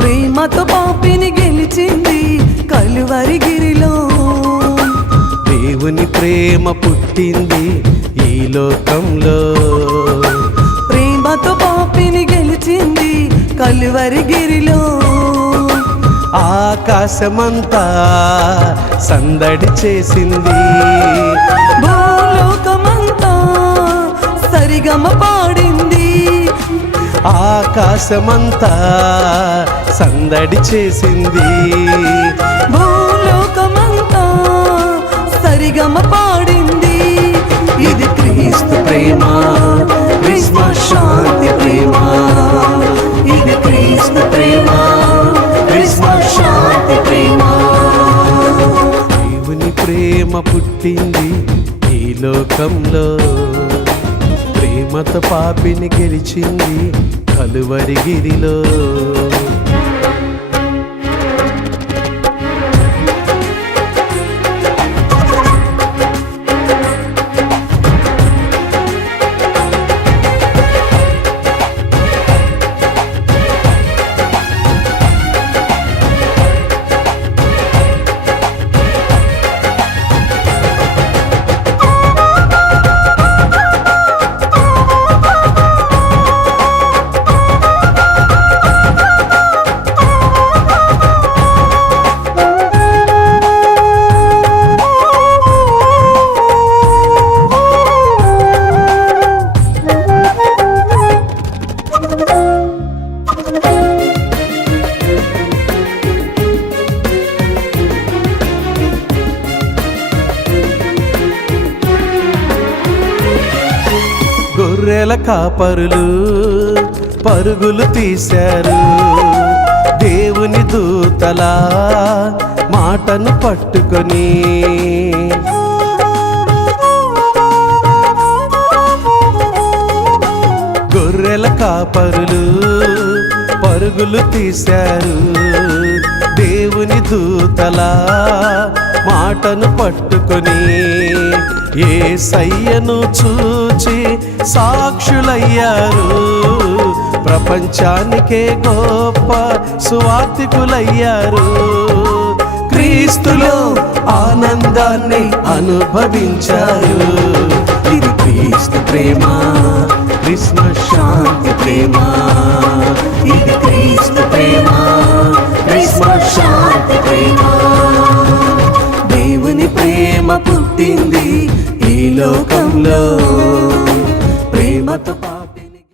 ప్రేమతో పాపిని గెలిచింది కలువరి గిరిలో. దేవుని ప్రేమ పుట్టింది ఈ లోకంలో. ప్రేమతో పాపిని గెలిచింది కలువరి గిరిలో. ఆకాశమంతా సందడి చేసింది, భూలోకమంతా సరిగమ పాడింది. ఆకాశమంతా సందడి చేసింది, భూలోకమంతా సరిగమ పాడింది. ఇది క్రీస్తు ప్రేమ, క్రిస్మస్ శాంతి ప్రేమ. ఇది క్రీస్తు ప్రేమ, క్రిస్మస్ శాంతి ప్రేమ. దేవుని ప్రేమ పుట్టింది ఈ లోకంలో. ప్రేమతో పాపిని గెలిచింది కలువరి గిరిలో. గొర్రెల కాపరులు పరుగులు తీశారు, దేవుని దూతల మాటను పట్టుకొని. గొర్రెల కాపరులు పరుగులు తీశారు, దేవుని దూతల మాటను పట్టుకొని. యేసయ్యను చూచి సాక్షులయ్యారు, ప్రపంచానికే గొప్ప సువార్తికులయ్యారు. క్రీస్తులో ఆనందాన్ని అనుభవించారు. ఇది క్రీస్తు ప్రేమ, క్రిస్మస్ శాంతి ప్రేమ. ఇది క్రీస్తు ప్రేమ, క్రిస్మస్ శాంతి ప్రేమ. దేవుని ప్రేమ పుట్టింది ఈ లోకంలో. ప్రేమతో